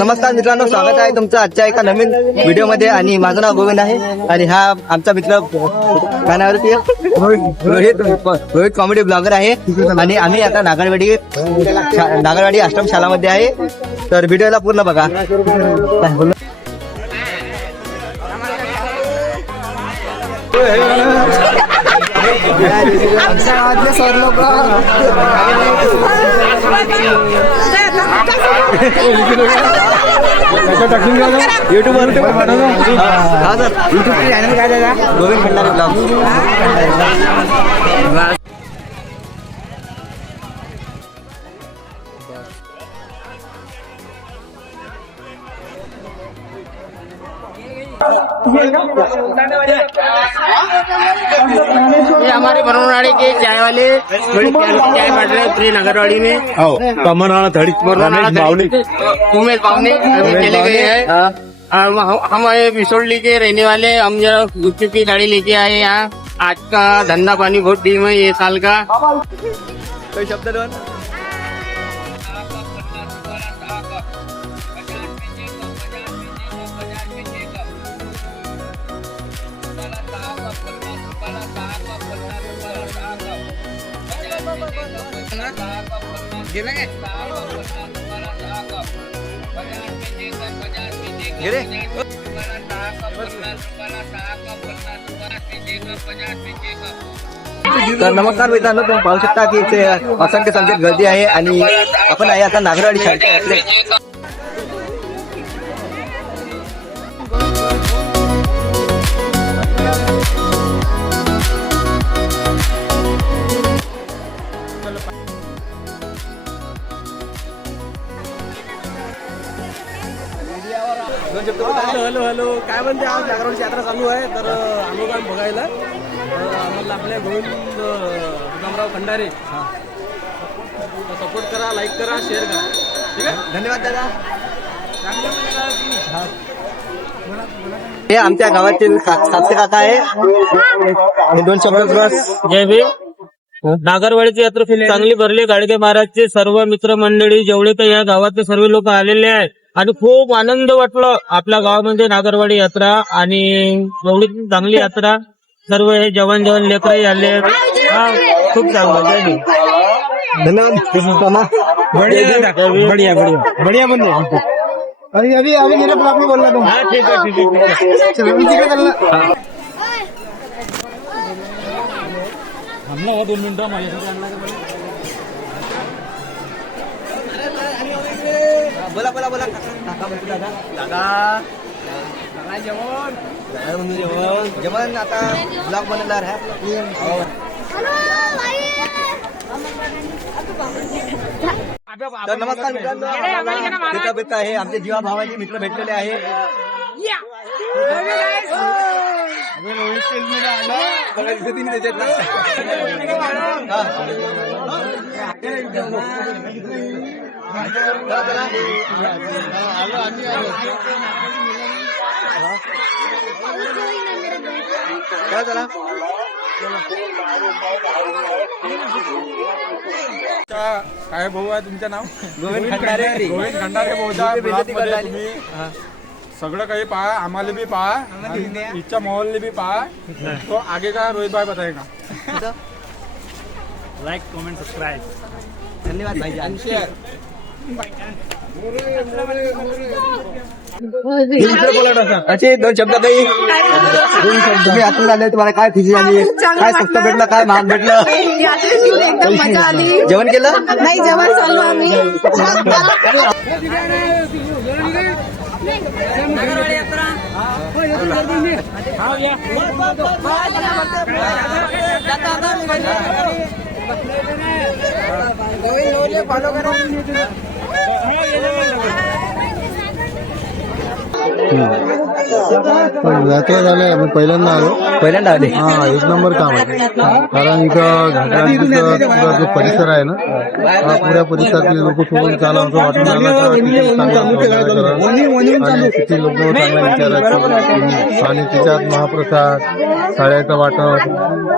नमस्कार मित्रांनो, स्वागत आहे तुमचं आजच्या एका नवीन व्हिडिओ मध्ये. आणि माझं नाव गोविंद आहे आणि हा आमचा मित्र काय नावावरती रोहित कॉमेडी ब्लॉगर आहे. आणि आम्ही आता नागरवाडी आश्रमशालामध्ये आहे. तर व्हिडिओला पूर्ण बघा. आमच्या गावातले सर लोक युट्यूबवर हा सर, युट्यूब चॅनल काय दादा? गोविंद खंडारे ब्लॉग. ये हमारे बरौनाड़ी के चाय वाले थोड़ी चाय बांट रहे पूरी नगरवाड़ी में. कमरनाड़ा थड़ी उमेश पावने चले गए हैं. हम बिसोडली के रहने वाले. हम जरा गुपचुप की गाड़ी लेके आए यहाँ. आज का धंधा पानी बहुत डीम है ये साल का. कोई शब्द दोन. तर नमस्कार मित्रांनो, तुम्ही पाहू शकता की इथे असंख्य संख्येत गर्दी आहे. आणि आपण आहे आता नागरवाडी शाळेत. हॅलो हॅलो, काय म्हणते? आज नागरवाडीची यात्रा चालू आहे. तर आलो काय बघायला. आम्हाला आपल्या गोविंद रामराव खंडारे सपोर्ट करा, लाईक करा, शेअर करा. ठीक आहे, धन्यवाद दादा. हे आमच्या गावातील साप्ते काका आहे. दोन शब्द बस. जय भीम. नागरवाडीची यात्रा खूप चांगली भरली. गाडगे महाराजचे सर्व मित्रमंडळी जेवढे काही या गावातले सर्व लोक आलेले आहेत आणि खूप आनंद वाटलं आपल्या गावामध्ये नागरवाडी यात्रा. आणि एवढी चांगली यात्रा. सर्व हे जवान लेकरही आले. खूप चांगलं. जय भीम. धन्यवाद. बढ़िया बढ़िया बढिया बनले. अभी मेरे ब्लॉग में बोलना तुम. हाँ ठीक है ठीक है ठीक है. चलो चलना. हमने 2 मिनिटं माझ्यासाठी आणला का? बोला बोला बोला. काका म्हणतो दादा. दादा जेवण आता ब्लॉग बनवणार आहे. तर नमस्कार मित्रांनो, आहे आमचे जीवा भावाचे मित्र भेटलेले आहे. काय झाला? काय भाऊ आहे तुमचं नाव? गोविंद खंडारे. गोविंद खंडारे भाऊच्या ब्लॉगमध्ये तुम्ही सगळं काही पहा. आम्हाला बी पहा, इच्छा मोहल्ले बी पहा. तो आगे का रोहित भाई बताएगा. Like comment subscribe. धन्यवाद भाई. अच्छे दोन शब्द काही. तुम्ही आतून आले, तुम्हाला काय खुशी झाली? काय स्वस्त भेटलं, काय महाग भेटलं? एकदम मजा आली. जेवण केलं? नाही, जेवण चालू आम्ही. यात्रा झाल्या. आम्ही पहिल्यांदा आलो. आले. हा, एक नंबर काम आहे. कारण इथं घाटाचा जो परिसर आहे ना, हा पुऱ्या परिसरातले लोक सोबत चाला असं वाटून राहिलं आणि किती लोक चांगल्या विचारायचे. आणि त्याच्यात महाप्रसाद, साड्याचं वाटप,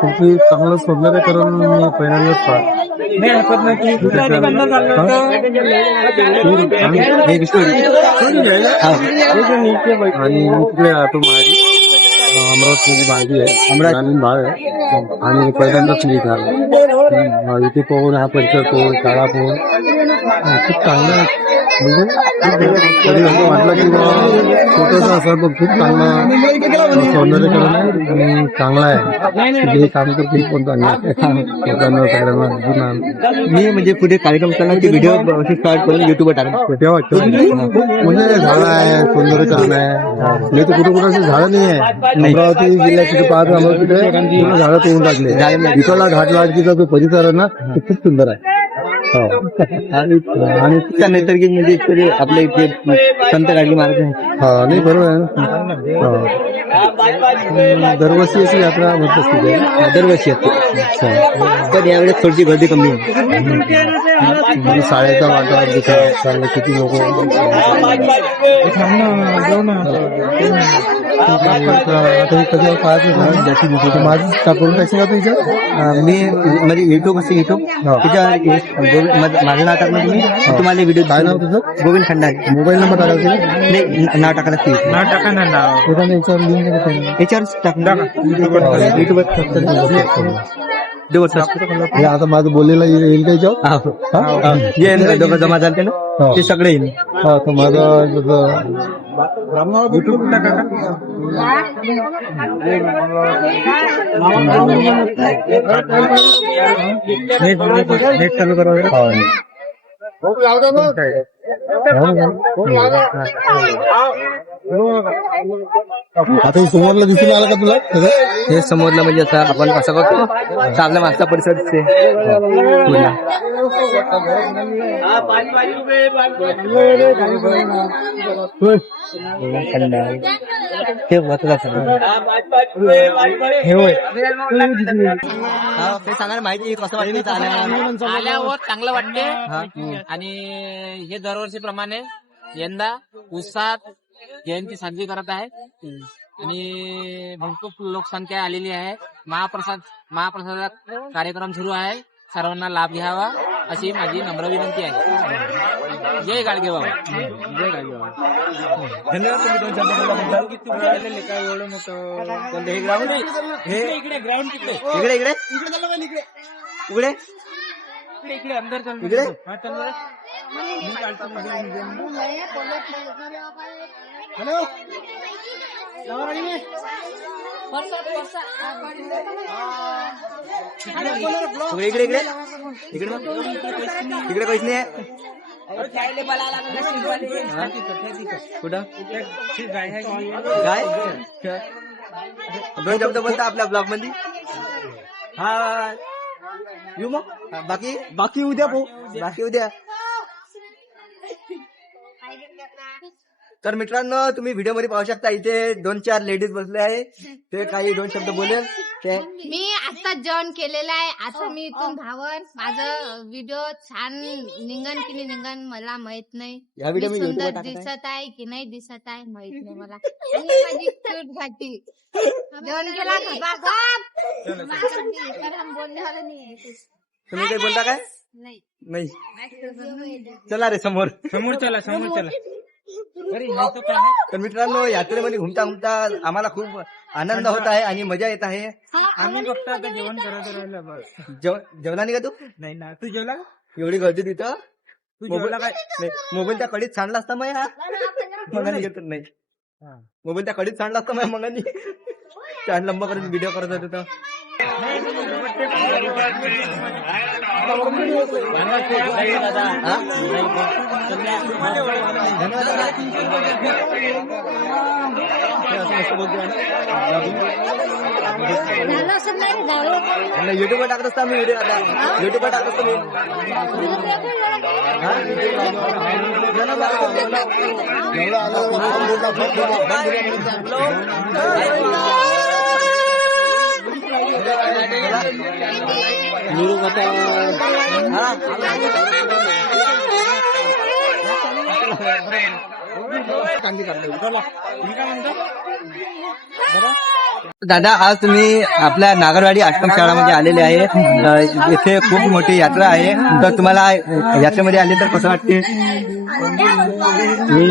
खूप चांगलं सौंदर्यकरण मी पहिल्यांदाच पाहतो. आणि इकडे राहतो माहेरी अमरावती भाजी आहे ग्रामीण भाग आहे आणि पहिल्यांदाच मी झाला इथे पाहून हा परिसर पाहून शाळा पाहून खूप चांगलं आहे. म्हणजे कधी असं वाटलं की छोटंसं असं खूप चांगलं सौंदर्यकरण आहे आणि चांगलं आहे जे काम करते पण चांगलं आहे. मी म्हणजे पुढे कार्यक्रम करणार की व्हिडिओ स्टार्ट करून युट्यूबवर टाकतो तेव्हा वाटतं म्हणजे झाडं आहे सौंदर्यकरण आहे नाही तर कुठे कुठे अशी झाडं नाही आहे. अमरावती जिल्ह्यात तिथे पाहतो अमरावती पूर्ण झाडं तोडून टाकले. इकडला घाटलाटकीचा जो परिसर आहे ना तो खूप सुंदर आहे. हो आणि त्या नैसर्गिक म्हणजे इकडे आपल्या इथे संत गाडगे महाराज आहे. हा नाही बरोबर आहे ना. हो. दरवर्षी अशी यात्रा होत असते दरवर्षी असते तर यावेळेस थोडीशी गर्दी कमी आहे. म्हणजे शाळेचा वातावरण दिसत चांगलं किती लोक कधी पाहत माझं टाकून टाकशील का तुझ्या मी म्हणजे युट्यूब असे युट्यूब त्याच्या माझं नाव टाकलं तुम्ही तुम्हाला व्हिडिओ काय नाव तुझं गोविंद खंडारे मोबाईल नंबर टाकायचा नाही नाव टाकायला याच्यावर हे आता माझं बोललेलं येईल का याच्यावर येईल दोघं जमा झाले ना ते सगळे येईल. हा तर माझं जसं नेट चालू करावं. आता समोरला दिसून आलं का तुला हे समोरला म्हणजे आता आपण कसं करतो तर आपल्या मागचा परिसर दिसते पूर्ण. ते सांगा माहिती कसं वाटतं आल्यावर चांगलं वाटते आणि हे दरवर्षीप्रमाणे यंदा उत्साहात जयंती साजरी करत आहे आणि भरपूर लोकसंख्या आलेली आहे. महाप्रसाद कार्यक्रम सुरू आहे. सर्वांना लाभ घ्यावा अशी माझी नम्र विनंती आहे. जय गाडगे बाबा. जय गाडगे बाबा. धन्यवाद. एवढं मोठं कोणतं हे ग्राउंड हे इकडे ग्राउंड तिकडे इकडे इकडे इकडे इकडे अंदर चल इकडे इकडे इकडे इकडे इकडे काहीच नाही आहे. कुठं काय दोन शब्द बोलता आपल्या ब्लॉग मध्ये. हा येऊ मग बाकी उद्या बाकी उद्या. तर मित्रांनो तुम्ही व्हिडिओ मध्ये पाहू शकता इथे 2-4 लेडीज बसले आहे. ते काही 2 शब्द बोलेल. मी आता जेवण केलेलं आहे. आता मी इथून धावन. माझं व्हिडिओ छान निघन की नाही निघन मला माहित नाही. या व्हिडिओ मी मी सुंदर युट्यूबवर दिसत आहे की नाही दिसत आहे माहित नाही मला. मी माझी क्यूट घाटी जेवण केला बोलण्यावाला नाही. तुम्ही काही बोलता काय नाही. चला रे समोर चला तर मित्रांनो यात्रेमध्ये घुमता घुमता आम्हाला खूप आनंद होत आहे आणि मजा येत आहे. आम्ही फक्त आता जेवण करत राहिलं बस. जेवला नाही का तू? नाही ना तू जेवला एवढी गर्दी तिथं तू जेवला काय मोबाईल त्या कडीत सांडला असता मग मगानी घेत नाही. मोबाईल त्या कडीत सांडला असता मग मगानी छान लंबा करून व्हिडिओ करत होतो तर युट्यूबवर टाकत असता मी व्हिडिओ. आता युट्यूबवर टाकत असतो मी. दादा, आज तुम्ही आपल्या नागरवाडी आश्रमशाळामध्ये आलेले आहे. इथे खूप मोठी यात्रा आहे, तर तुम्हाला यात्रेमध्ये आले तर कसं वाटते? मी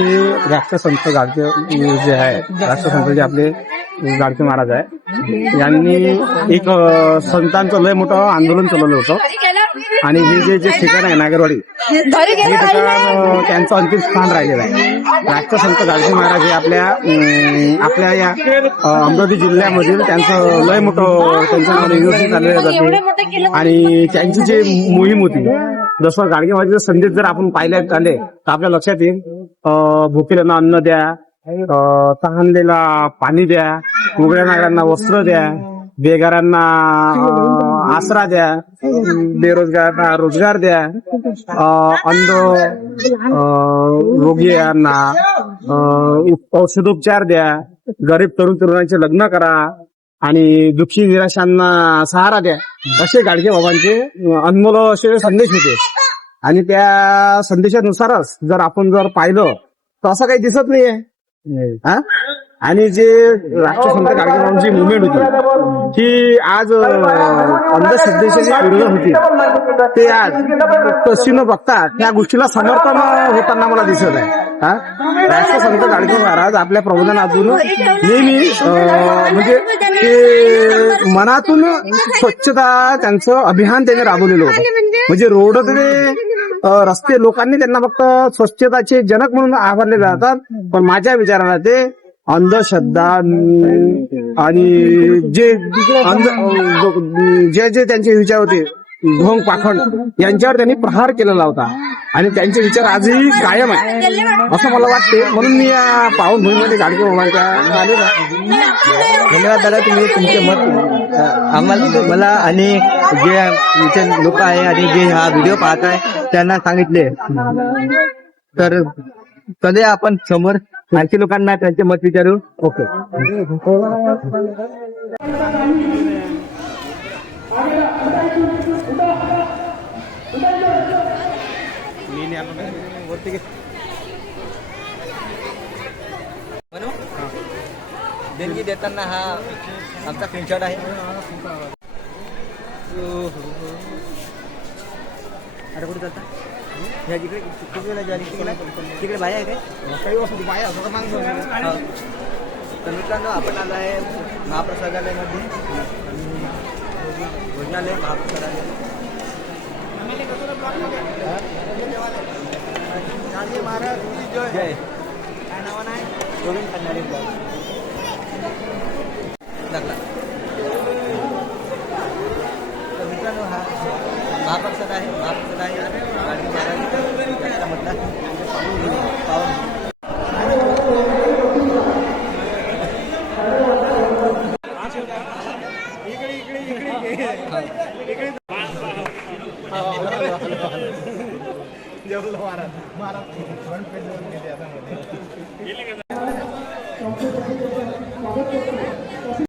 राष्ट्रसंत गाडगे जे आहे, राष्ट्रसंत जे आपले गाडगे महाराज आहे, यांनी एक संतांचं लय मोठं आंदोलन चालवलं होतं आणि हे जे ठिकाण आहे नागरवाडी, हे ठिकाण त्यांचं अंतिम स्थान राहिलेलं आहे. राष्ट्रसंत गाडगे महाराज हे आपल्या या अमरावती जिल्ह्यामधील त्यांचं लय मोठं त्यांचं नाव युनिव्हर्सिटी चालवलं जाते आणि त्यांची जी मोहीम होती, जसं गाडगे महाराजांचे संदेश जर आपण पाहिल्यात आले तर आपल्या लक्षात येईल, भुकेल्यांना अन्न द्या, तहानलेला पाणी द्या, उघड्या नागरांना वस्त्र द्या, बेगारांना आसरा द्या, बेरोजगारांना रोजगार द्या, अंध रोगीयांना औषधोपचार द्या, गरीब तरुण तरुणांचे लग्न करा आणि दुःखी निराशांना सहारा द्या, असे गाडगे बाबांचे अनमोल असे संदेश होते. आणि त्या संदेशानुसारच जर आपण पाहिलं तर असं काही दिसत नाहीये. आणि जे राष्ट्रसंत गाडगे बाबांची मुवमेंट होती ही आज अंधश्रद्धेच्या विरोधात होती, ते आज तशी न बघता त्या गोष्टीला समर्थन होताना मला दिसत आहे. राष्ट्रसंत गाडगे महाराज आपल्या प्रबोधनातून नेहमी म्हणजे ते मनातून स्वच्छता त्यांचं अभियान त्यांनी राबवलेलं होतं. म्हणजे रोडकडे रस्ते लोकांनी त्यांना फक्त स्वच्छताचे जनक म्हणून आभारले जातात, पण माझ्या विचाराला ते अंधश्रद्धा आणि जे जे त्यांचे विचार होते ढोंग पाखंड यांच्यावर त्यांनी प्रहार केलेला होता आणि त्यांचे विचार आजही कायम आहे असं मला वाटते. म्हणून मी या पावनभूमीमध्ये गाडगे बाबांच्या आलेलो आहे. धन्यवाद दादा, तुम्ही तुमचे मत आम्हाला मला आणि जे इथे लोक आहे आणि जे हा व्हिडिओ पाहत आहे त्यांना सांगितले. तर सध्या आपण समोर आणखी लोकांना त्यांचे मत विचारू. ओके. देणगी देताना हा आमचा स्क्रीनशॉट आहे. अरे कुठे जाता ह्या जिकडे तिकडे बाया आहे काय? तर मित्रांनो, आपण आलो आहे महाप्रसादालयमध्ये, भोजनालय महाप्रसादालय. जय. काय नावानं आहे? गोविंद खंडारे ब्लॉग लागला. तर मित्रांनो, हा महाप्रसाद आहे. महाप्रसाद आहे गाडगे महाराज म्हटला पावन. महाराज